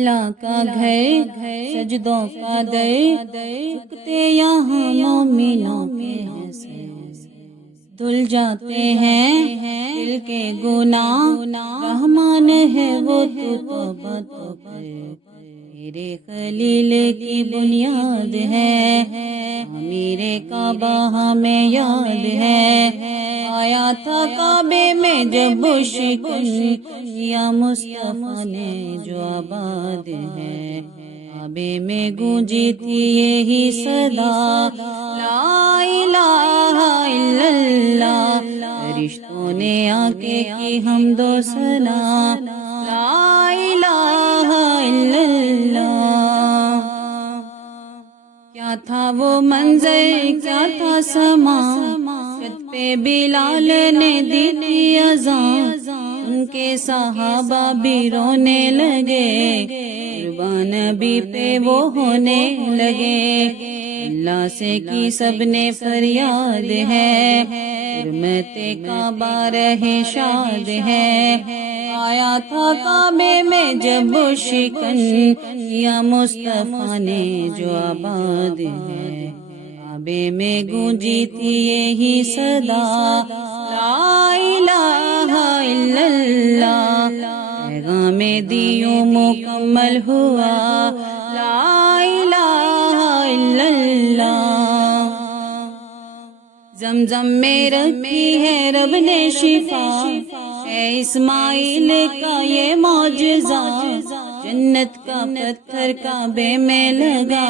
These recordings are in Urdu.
اللہ کا گھر سجدوں کا در جھکتے یہاں مومنوں کے حسن دھل جاتے ہیں دل کے گناہ رحمان ہے وہ تو توبہ تو کر میرے خلیل کی بنیاد ہے میرے کعبہ ہمیں یاد ہے آیا تھا کعبے میں جب شکن یا مصطفیٰ نے جو آباد ہے کعبے میں گونجی تھی یہی صدا لا الہ الا اللہ فرشتوں نے آ کے کی حمد و ثنا لا الہ الا اللہ کیا تھا وہ منظر کیا تھا سما چھت پہ بلال نے دی تھی اذان ان کے صحابہ بھی رونے لگے قربان نبی پہ وہ ہونے لگے اللہ سے کی سب نے فریاد ہے حرمت کعبہ رہے شاد ہے آیا تھا کعبے میں جب شکن یا مصطفیٰ نے جو آباد ہے کعبے میں گونجی تھی یہی صدا لا الہ الا اللہ پیغام دیوں مکمل ہوا لا الہ الا اللہ زمزم میں رکھی ہے رب نے شفا ہے اسماعیل کا یہ معجزہ جنت کا پتھر کعبے میں لگا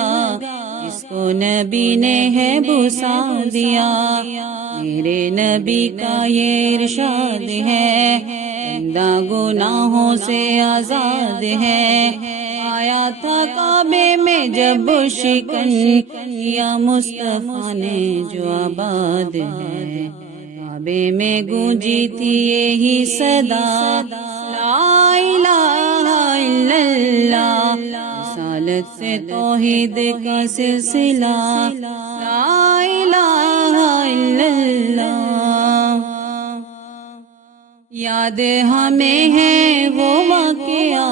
اس کو نبی نے ہے بوسا دیا میرے نبی کا یہ ارشاد ہے بندہ گناہوں سے آزاد ہے آیا تھا کعبے میں جب شکن یا مصطفیٰ نے جو آباد ہے کعبے میں گونجی تھی یہی صدا لا الہ الا اللہ رسالت سے توحید کا سلسلہ لا الہ الا اللہ یاد ہمیں ہے وہ واقعہ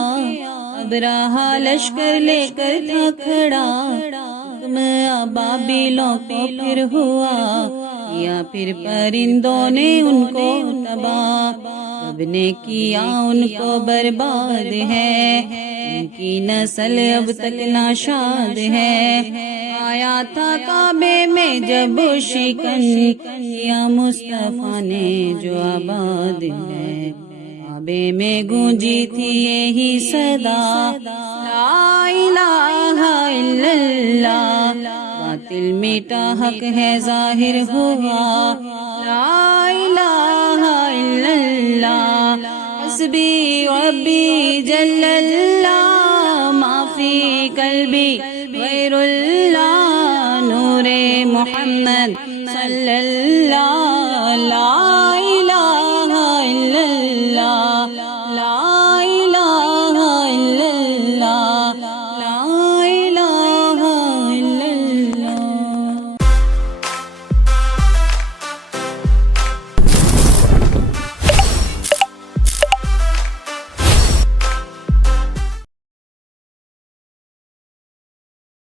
ابراہا لشکر لے کر تھا کھڑا حکم ابابیلوں کو پھر ہوا یا پھر پرندوں نے ان کو تباہ رب نے کیا ان کو برباد ہے ان کی نسل اب تک ناشاد ہے آیا تھا کعبے میں جب شکن یا مصطفیٰ نے جو آباد ہے کعبے میں گونجی تھی یہی صدا لا الہ الا اللہ باطل میٹا حق ہے ظاہر ہوا لا الہ الا اللہ حسبی ربی جل اللہ ما فی قلبی غیر اللہ نور محمد صلی اللہ